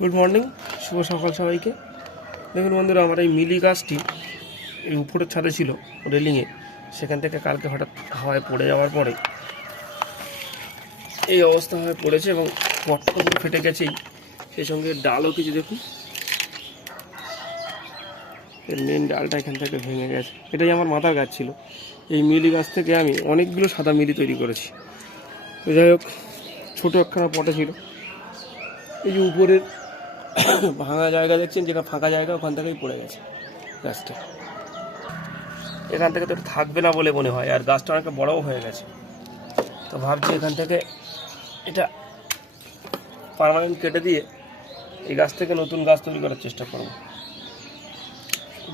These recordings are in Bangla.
গুড মর্নিং শুভ সকাল সবাইকে। দেখুন বন্ধুরা, আমার এই মিলি গাছটি এই উপরের ছাদে ছিল, রেলিংয়ে। সেখান থেকে কালকে হঠাৎ হাওয়ায় পড়ে যাওয়ার পরে এই অবস্থা হয়ে পড়েছে এবং পটটা তো ফেটে গেছেই সেই সঙ্গে ডালও কিছু দেখুন। মেন ডালটা এখান থেকে ভেঙে গেছে। এটাই আমার মাথার গাছ ছিল। এই মিলি গাছ থেকে আমি অনেকগুলো সাদা মিলি তৈরি করেছি। যাই হোক, ছোটো একখানা পটে ছিল। এই যে উপরের ভাঙা জায়গা দেখছেন, যেটা ফাঁকা জায়গা, ওখান থেকেই পড়ে গেছে গাছটা। এখান থেকে তো থাকবে না বলে মনে হয়, আর গাছটা অনেকটা বড়ও হয়ে গেছে। তো ভাবছি এখান থেকে এটা পার্মানেন্ট কেটে দিয়ে এই গাছ থেকে নতুন গাছ তৈরি করার চেষ্টা করব।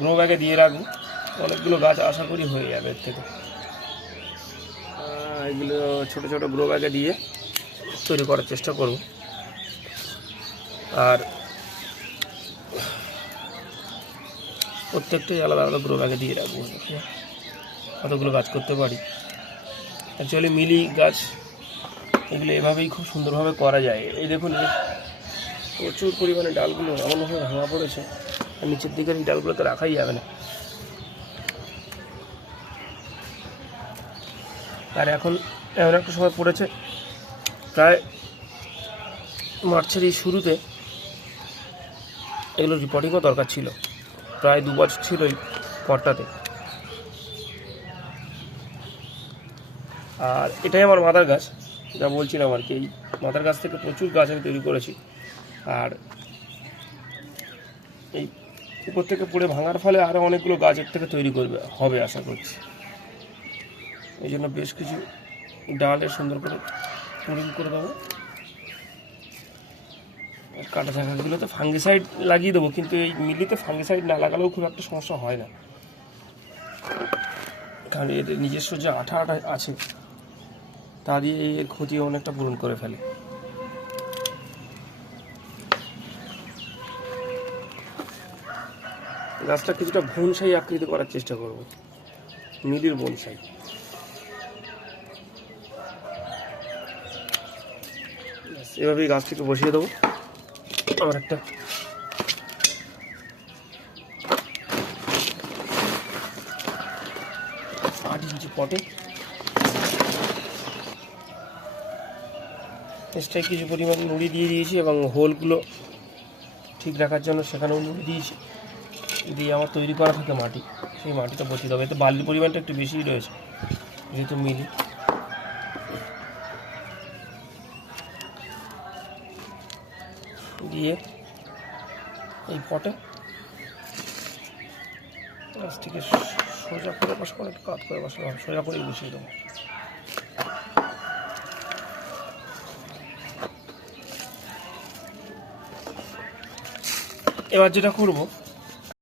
গ্রো ব্যাগে দিয়ে রাখব, অনেকগুলো গাছ আশা করি হয়ে যাবে এর থেকে। এগুলো ছোটো ছোটো গ্রো ব্যাগে দিয়ে তৈরি করার চেষ্টা করব। আর প্রত্যেকটাই আলাদা আলাদা গ্রো ব্যাগে দিয়ে রাখব কতগুলো গাছ করতে পারি? অ্যাকচুয়ালি মিলি গাছ এগুলো এভাবেই খুব সুন্দরভাবে করা যায়। এই দেখুন প্রচুর পরিমাণে ডালগুলো এমনভাবে ভাঙা পড়েছে, আর নিচের দিকের এই ডালগুলো তো রাখাই যাবে না। আর এখন এমন একটা সময় পড়েছে, প্রায় মার্চের এই শুরুতে এগুলো রিপোর্টিংও দরকার ছিল। প্রায় দু বছর ছিল এই পটটাতে। আর এটাই আমার মাদার গাছ, যা বলছিলাম আর কি, এই মাদার গাছ থেকে প্রচুর গাছ আমি তৈরি করেছি। আর এই উপর থেকে পড়ে ভাঙার ফলে আরও অনেকগুলো গাছ এর থেকে তৈরি করবে, হবে আশা করছি। এই জন্য বেশ কিছু ডালে সুন্দর করে পুরিং করে দেবো। কাটা জায়গাগুলোতে ফাঙ্গিসাইড লাগিয়ে দেবো, কিন্তু এই মিলিতে ফাঙ্গিসাইড না লাগালেও খুব একটা সমস্যা হয় না। কারণ এর নিজস্ব যে আঠা আঠা আছে, তা দিয়ে এর ক্ষতি অনেকটা পূরণ করে ফেলে। গাছটা কিছুটা বনসাই আকৃতি করার চেষ্টা করব। মিলির বনসাই। এভাবেই গাছটিকে বসিয়ে দেবো। আমার একটা। আট ইঞ্চি পটে। এক্সট্রায় কিছু পরিমাণ নুড়ি দিয়ে দিয়েছি এবং হোলগুলো ঠিক রাখার জন্য সেখানেও নুড়ি দিয়েছি। দিয়ে আমার তৈরি করা থাকে মাটি। সেই মাটিটা বসিয়ে দেবো। এতে বালির পরিমাণটা একটু বেশিই রয়েছে। যেহেতু মিলি দিয়ে এই পটে। গাছটিকে সোজা করে বসাবো একটু কাত করে বসাবো সোজা করেই বসিয়ে দেবো। এবার যেটা করব